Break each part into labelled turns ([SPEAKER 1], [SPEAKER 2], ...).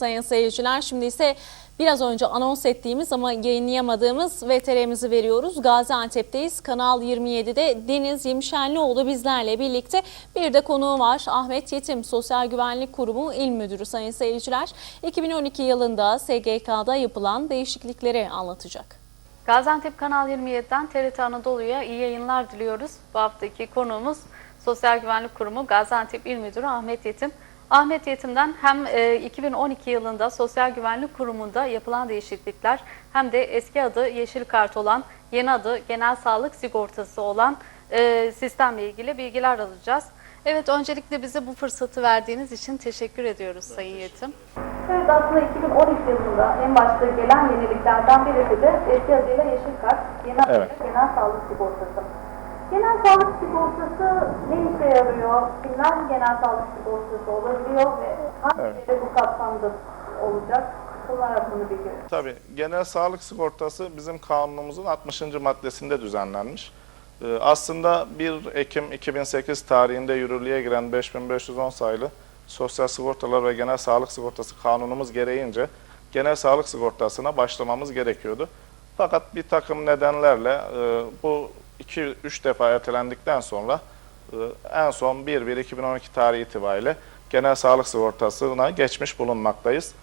[SPEAKER 1] sayın seyirciler. Şimdi ise biraz önce anons ettiğimiz ama yayınlayamadığımız VTR'mizi veriyoruz. Gaziantep'teyiz. Kanal 27'de Deniz Yemişenlioğlu bizlerle birlikte. Bir de konuğu var. Ahmet Yetim Sosyal Güvenlik Kurumu İl Müdürü sayın seyirciler. 2012 yılında SGK'da yapılan değişiklikleri anlatacak.
[SPEAKER 2] Gaziantep Kanal 27'den TRT Anadolu'ya iyi yayınlar diliyoruz. Bu haftaki konuğumuz Sosyal Güvenlik Kurumu Gaziantep İl Müdürü Ahmet Yetim. Ahmet Yetim'den hem e, 2012 yılında Sosyal Güvenlik Kurumu'nda yapılan değişiklikler hem de eski adı Yeşil Kart olan, yeni adı Genel Sağlık Sigortası olan e, sistemle ilgili bilgiler alacağız. Evet, öncelikle bize bu fırsatı verdiğiniz için teşekkür ediyoruz Sayın Yetim.
[SPEAKER 3] Evet aslında 2012 yılında en başta gelen yeniliklerden birisi de eski adıyla Yeşil Kart, yeni adıyla
[SPEAKER 4] Evet.
[SPEAKER 3] Genel Sağlık Sigortası. Genel Sağlık Sigortası ne işe yarıyor? Kimler genel sağlık sigortası olabiliyor ve hangi
[SPEAKER 4] Evet.
[SPEAKER 3] bu kapsamda olacak?
[SPEAKER 4] Tabii genel sağlık sigortası bizim kanunumuzun 60. maddesinde düzenlenmiş. Ee, Aslında 1 Ekim 2008 tarihinde yürürlüğe giren 5510 sayılı Sosyal Sigortalar ve Genel Sağlık Sigortası kanunumuz gereğince genel sağlık sigortasına başlamamız gerekiyordu. Fakat bir takım nedenlerle e, bu 2-3 defa ertelendikten sonra e, en son 1-1-2012 tarihi itibariyle genel sağlık sigortasına geçmiş bulunmaktayız.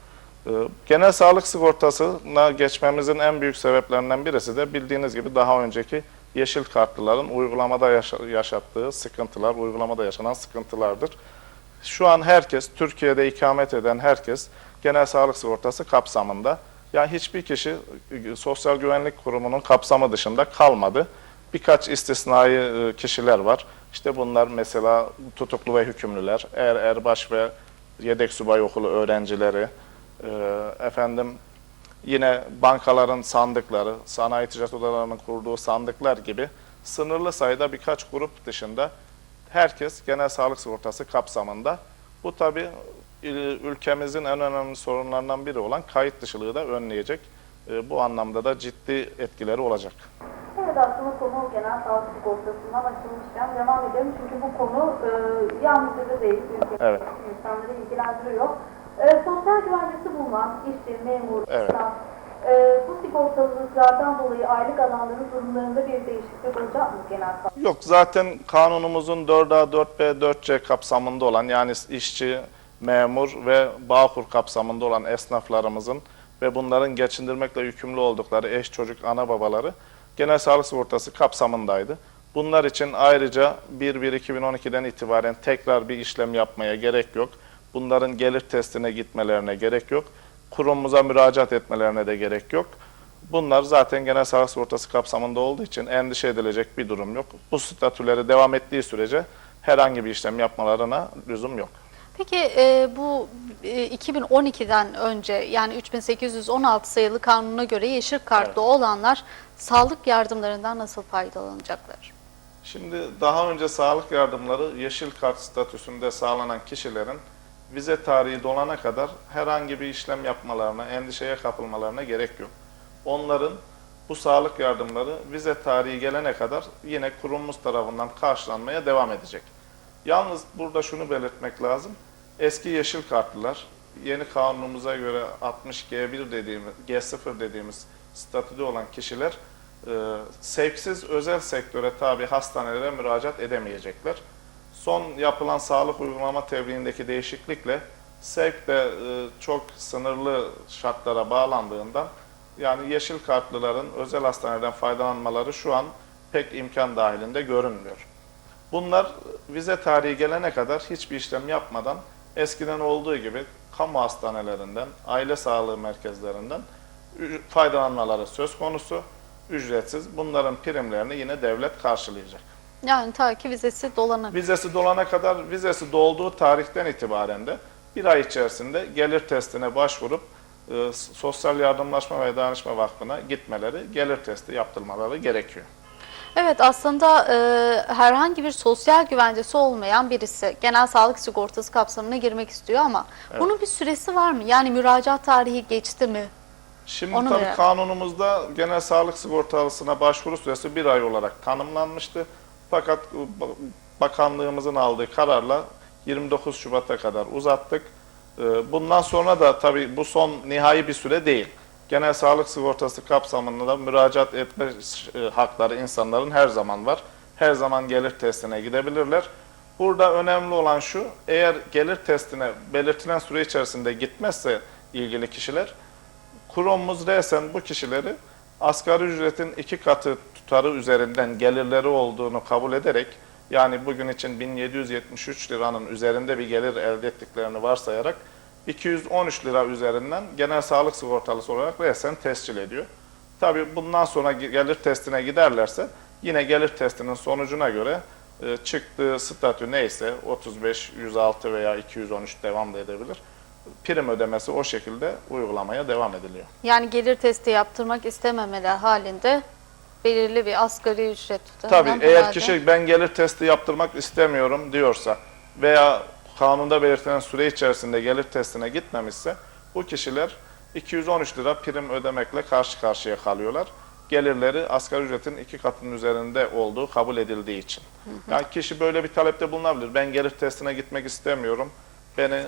[SPEAKER 4] Ee, Genel sağlık sigortasına geçmemizin en büyük sebeplerinden birisi de bildiğiniz gibi daha önceki yeşil kartlıların uygulamada yaşa- yaşattığı sıkıntılar, uygulamada yaşanan sıkıntılardır. Şu an herkes, Türkiye'de ikamet eden herkes genel sağlık sigortası kapsamında. Yani hiçbir kişi e, Sosyal Güvenlik Kurumu'nun kapsamı dışında kalmadı. Birkaç istisnai e, kişiler var. İşte bunlar mesela tutuklu ve hükümlüler, er, erbaş ve yedek subay okulu öğrencileri, e, efendim yine bankaların sandıkları, sanayi ticaret odalarının kurduğu sandıklar gibi sınırlı sayıda birkaç grup dışında herkes genel sağlık sigortası kapsamında. Bu tabi ülkemizin en önemli sorunlarından biri olan kayıt dışılığı da önleyecek. E, Bu anlamda da ciddi etkileri olacak.
[SPEAKER 3] Evet aslında konu genel sağlık sigortasından açılmışken devam edelim. Çünkü bu konu e, yalnızca da değil, ülke
[SPEAKER 4] Evet.
[SPEAKER 3] insanları ilgilendiriyor. E, sosyal güvencesi bulunan işçi, memur,
[SPEAKER 4] Evet.
[SPEAKER 3] esnaf, e, bu sigortalılıklardan dolayı aylık alanların durumlarında bir değişiklik olacak mı genel sağlık?
[SPEAKER 4] Yok zaten kanunumuzun 4A, 4B, 4C kapsamında olan yani işçi, memur ve bağkur kapsamında olan esnaflarımızın ve bunların geçindirmekle yükümlü oldukları eş, çocuk, ana babaları genel sağlık sigortası kapsamındaydı. Bunlar için ayrıca 1-1-2012'den itibaren tekrar bir işlem yapmaya gerek yok. Bunların gelir testine gitmelerine gerek yok. Kurumumuza müracaat etmelerine de gerek yok. Bunlar zaten genel sağlık sigortası kapsamında olduğu için endişe edilecek bir durum yok. Bu statüleri devam ettiği sürece herhangi bir işlem yapmalarına lüzum yok.
[SPEAKER 2] Peki e, bu e, 2012'den önce yani 3816 sayılı kanuna göre yeşil kartlı
[SPEAKER 4] Evet.
[SPEAKER 2] olanlar sağlık yardımlarından nasıl faydalanacaklar?
[SPEAKER 4] Şimdi daha önce sağlık yardımları yeşil kart statüsünde sağlanan kişilerin vize tarihi dolana kadar herhangi bir işlem yapmalarına, endişeye kapılmalarına gerek yok. Onların bu sağlık yardımları vize tarihi gelene kadar yine kurumumuz tarafından karşılanmaya devam edecek. Yalnız burada şunu belirtmek lazım. Eski yeşil kartlılar yeni kanunumuza göre 60G1 dediğimiz, G0 dediğimiz statüde olan kişiler e, sevksiz özel sektöre tabi hastanelere müracaat edemeyecekler. Son yapılan sağlık uygulama tebliğindeki değişiklikle sevk de e, çok sınırlı şartlara bağlandığından yani yeşil kartlıların özel hastaneden faydalanmaları şu an pek imkan dahilinde görünmüyor. Bunlar vize tarihi gelene kadar hiçbir işlem yapmadan eskiden olduğu gibi kamu hastanelerinden, aile sağlığı merkezlerinden faydalanmaları söz konusu. Ücretsiz. Bunların primlerini yine devlet karşılayacak.
[SPEAKER 2] Yani ta ki vizesi dolana
[SPEAKER 4] Vizesi dolana kadar, vizesi dolduğu tarihten itibaren de bir ay içerisinde gelir testine başvurup e, Sosyal Yardımlaşma ve Dayanışma Vakfı'na gitmeleri, gelir testi yaptırmaları gerekiyor.
[SPEAKER 2] Evet aslında e, herhangi bir sosyal güvencesi olmayan birisi genel sağlık sigortası kapsamına girmek istiyor ama bunun bir süresi var mı? Yani müracaat tarihi geçti mi?
[SPEAKER 4] Şimdi
[SPEAKER 2] Onu
[SPEAKER 4] tabii
[SPEAKER 2] merak-
[SPEAKER 4] kanunumuzda genel sağlık sigortasına başvuru süresi bir ay olarak tanımlanmıştı. Fakat e, ba- bakanlığımızın aldığı kararla 29 Şubat'a kadar uzattık. Ee, Bundan sonra da tabii bu son nihai bir süre değil. Genel sağlık sigortası kapsamında da müracaat etme e, hakları insanların her zaman var. Her zaman gelir testine gidebilirler. Burada önemli olan şu, eğer gelir testine belirtilen süre içerisinde gitmezse ilgili kişiler, kurumumuz resen bu kişileri asgari ücretin iki katı tutarı üzerinden gelirleri olduğunu kabul ederek, yani bugün için 1773 liranın üzerinde bir gelir elde ettiklerini varsayarak 213 lira üzerinden genel sağlık sigortalısı olarak resen tescil ediyor. Tabii bundan sonra gelir testine giderlerse yine gelir testinin sonucuna göre e, çıktığı statü neyse 35, 106 veya 213 devam da edebilir. Prim ödemesi o şekilde uygulamaya devam ediliyor.
[SPEAKER 2] Yani gelir testi yaptırmak istememeler halinde belirli bir asgari ücret
[SPEAKER 4] Tabii eğer
[SPEAKER 2] herhalde-
[SPEAKER 4] kişi ben gelir testi yaptırmak istemiyorum diyorsa veya kanunda belirtilen süre içerisinde gelir testine gitmemişse bu kişiler 213 lira prim ödemekle karşı karşıya kalıyorlar. Gelirleri asgari ücretin iki katının üzerinde olduğu kabul edildiği için. Yani kişi böyle bir talepte bulunabilir. Ben gelir testine gitmek istemiyorum. Beni e,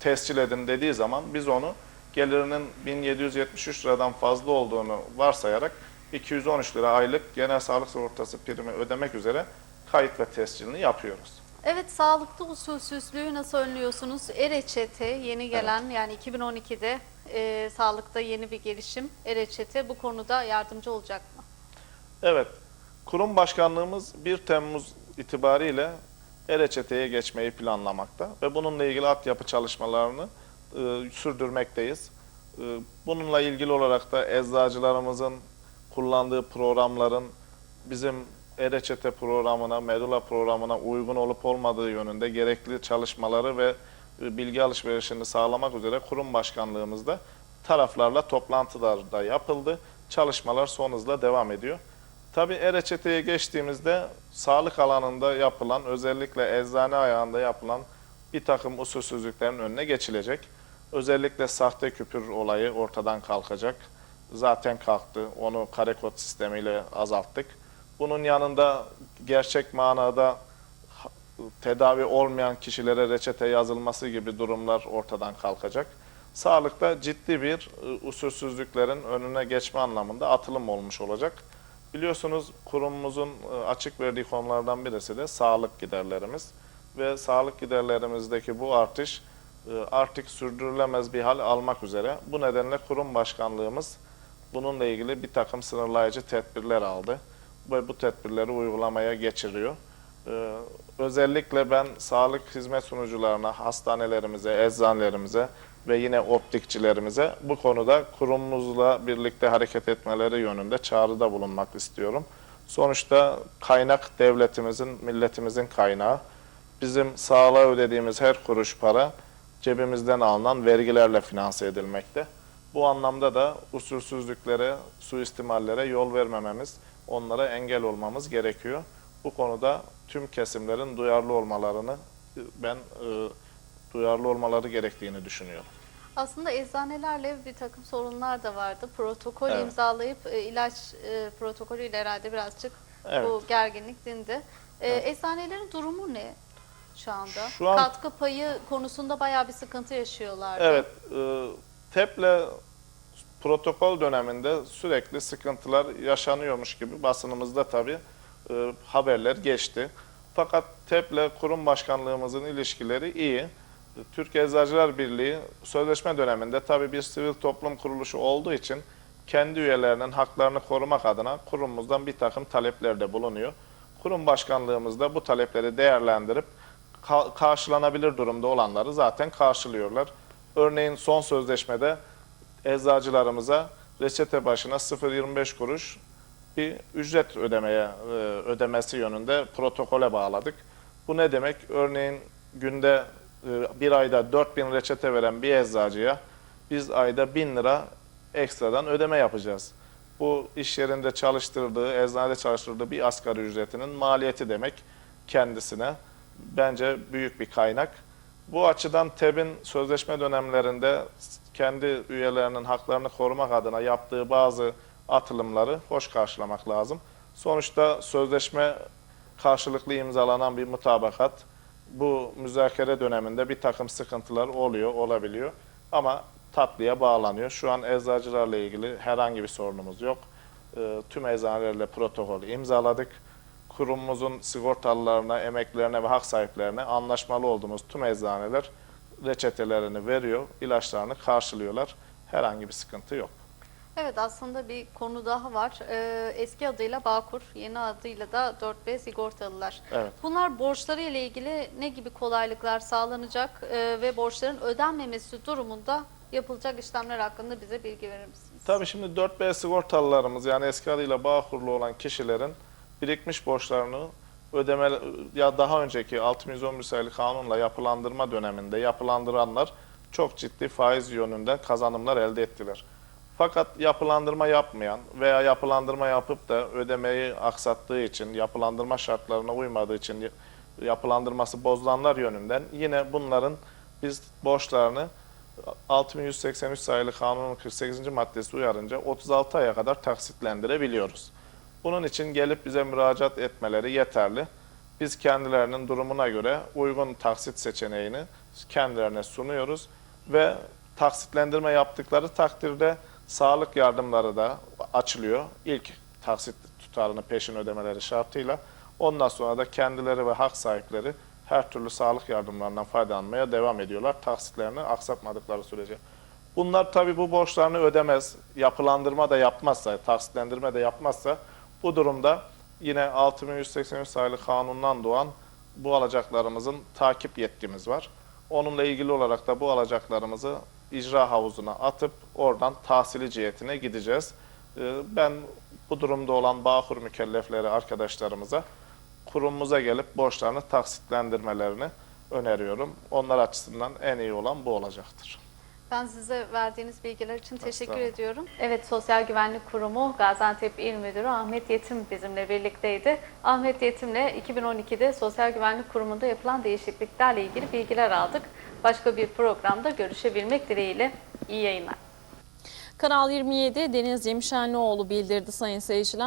[SPEAKER 4] tescil edin dediği zaman biz onu gelirinin 1773 liradan fazla olduğunu varsayarak 213 lira aylık genel sağlık sigortası primi ödemek üzere kayıt ve tescilini yapıyoruz.
[SPEAKER 2] Evet sağlıkta usulsüzlüğü nasıl önlüyorsunuz? E-reçete yeni gelen yani 2012'de e, sağlıkta yeni bir gelişim. E-reçete bu konuda yardımcı olacak mı?
[SPEAKER 4] Evet, kurum başkanlığımız 1 Temmuz itibariyle e-reçeteye geçmeyi planlamakta ve bununla ilgili altyapı çalışmalarını e, sürdürmekteyiz. E, bununla ilgili olarak da eczacılarımızın kullandığı programların bizim e-reçete programına, medula programına uygun olup olmadığı yönünde gerekli çalışmaları ve e, bilgi alışverişini sağlamak üzere kurum başkanlığımızda taraflarla toplantılar da yapıldı. Çalışmalar son hızla devam ediyor. Tabii e-reçeteye geçtiğimizde sağlık alanında yapılan, özellikle eczane ayağında yapılan bir takım usulsüzlüklerin önüne geçilecek. Özellikle sahte küpür olayı ortadan kalkacak. Zaten kalktı. Onu kare kod sistemiyle azalttık. Bunun yanında gerçek manada tedavi olmayan kişilere reçete yazılması gibi durumlar ortadan kalkacak. Sağlıkta ciddi bir e, usulsüzlüklerin önüne geçme anlamında atılım olmuş olacak. Biliyorsunuz kurumumuzun e, açık verdiği konulardan birisi de sağlık giderlerimiz ve sağlık giderlerimizdeki bu artış e, artık sürdürülemez bir hal almak üzere. Bu nedenle kurum başkanlığımız bununla ilgili bir takım sınırlayıcı tedbirler aldı ve bu tedbirleri uygulamaya geçiriyor. Ee, özellikle ben sağlık hizmet sunucularına, hastanelerimize, eczanelerimize ve yine optikçilerimize bu konuda kurumumuzla birlikte hareket etmeleri yönünde çağrıda bulunmak istiyorum. Sonuçta kaynak devletimizin, milletimizin kaynağı. Bizim sağlığa ödediğimiz her kuruş para cebimizden alınan vergilerle finanse edilmekte. Bu anlamda da usulsüzlüklere, suistimallere yol vermememiz, onlara engel olmamız gerekiyor. Bu konuda tüm kesimlerin duyarlı olmalarını e, ben e, duyarlı olmaları gerektiğini düşünüyorum.
[SPEAKER 2] Aslında eczanelerle bir takım sorunlar da vardı. Protokol
[SPEAKER 4] Evet.
[SPEAKER 2] imzalayıp e, ilaç e, protokolüyle herhalde birazcık
[SPEAKER 4] Evet.
[SPEAKER 2] bu gerginlik dindi. E, Eczanelerin durumu ne şu anda?
[SPEAKER 4] Şu an-
[SPEAKER 2] Katkı payı konusunda bayağı bir sıkıntı yaşıyorlardı.
[SPEAKER 4] Evet, e, TEP'le protokol döneminde sürekli sıkıntılar yaşanıyormuş gibi basınımızda tabii e, haberler geçti. Fakat TEP'le kurum başkanlığımızın ilişkileri iyi. Türk Eczacılar Birliği sözleşme döneminde tabii bir sivil toplum kuruluşu olduğu için kendi üyelerinin haklarını korumak adına kurumumuzdan bir takım taleplerde bulunuyor. Kurum başkanlığımız da bu talepleri değerlendirip ka- karşılanabilir durumda olanları zaten karşılıyorlar. Örneğin son sözleşmede eczacılarımıza reçete başına 0.25 kuruş bir ücret ödemeye e, ödemesi yönünde protokole bağladık. Bu ne demek? Örneğin günde e, bir ayda 4000 reçete veren bir eczacıya biz ayda 1000 lira ekstradan ödeme yapacağız. Bu iş yerinde çalıştırdığı, eczanede çalıştırdığı bir asgari ücretinin maliyeti demek kendisine. Bence büyük bir kaynak. Bu açıdan TEB'in sözleşme dönemlerinde kendi üyelerinin haklarını korumak adına yaptığı bazı atılımları hoş karşılamak lazım. Sonuçta sözleşme karşılıklı imzalanan bir mutabakat. bu müzakere döneminde bir takım sıkıntılar oluyor, olabiliyor. Ama tatlıya bağlanıyor. Şu an eczacılarla ilgili herhangi bir sorunumuz yok. Ee, tüm eczanelerle protokolü imzaladık. Kurumumuzun sigortalılarına, emeklilerine ve hak sahiplerine anlaşmalı olduğumuz tüm eczaneler reçetelerini veriyor, ilaçlarını karşılıyorlar. Herhangi bir sıkıntı yok.
[SPEAKER 2] Evet aslında bir konu daha var. Ee, eski adıyla Bağkur, yeni adıyla da 4B sigortalılar.
[SPEAKER 4] Evet.
[SPEAKER 2] Bunlar borçları ile ilgili ne gibi kolaylıklar sağlanacak e, ve borçların ödenmemesi durumunda yapılacak işlemler hakkında bize bilgi verir misiniz?
[SPEAKER 4] Tabii şimdi 4B sigortalılarımız yani eski adıyla Bağkurlu olan kişilerin birikmiş borçlarını ödeme ya daha önceki 6111 sayılı kanunla yapılandırma döneminde yapılandıranlar çok ciddi faiz yönünden kazanımlar elde ettiler. Fakat yapılandırma yapmayan veya yapılandırma yapıp da ödemeyi aksattığı için, yapılandırma şartlarına uymadığı için yapılandırması bozulanlar yönünden yine bunların biz borçlarını 6183 sayılı kanunun 48. maddesi uyarınca 36 aya kadar taksitlendirebiliyoruz. Bunun için gelip bize müracaat etmeleri yeterli. Biz kendilerinin durumuna göre uygun taksit seçeneğini kendilerine sunuyoruz ve taksitlendirme yaptıkları takdirde sağlık yardımları da açılıyor. İlk taksit tutarını peşin ödemeleri şartıyla. Ondan sonra da kendileri ve hak sahipleri her türlü sağlık yardımlarından faydalanmaya devam ediyorlar. Taksitlerini aksatmadıkları sürece. Bunlar tabii bu borçlarını ödemez, yapılandırma da yapmazsa, taksitlendirme de yapmazsa bu durumda yine 6183 sayılı kanundan doğan bu alacaklarımızın takip yetkimiz var. Onunla ilgili olarak da bu alacaklarımızı icra havuzuna atıp oradan tahsili cihetine gideceğiz. Ee, Ben bu durumda olan Bağkur mükellefleri arkadaşlarımıza kurumumuza gelip borçlarını taksitlendirmelerini öneriyorum. Onlar açısından en iyi olan bu olacaktır.
[SPEAKER 2] Ben size verdiğiniz bilgiler için teşekkür ediyorum. Evet Sosyal Güvenlik Kurumu Gaziantep İl Müdürü Ahmet Yetim bizimle birlikteydi. Ahmet Yetim'le 2012'de Sosyal Güvenlik Kurumu'nda yapılan değişikliklerle ilgili bilgiler aldık. Başka bir programda görüşebilmek dileğiyle iyi yayınlar.
[SPEAKER 1] Kanal 27 Deniz Cemşenlioğlu bildirdi sayın seyirciler.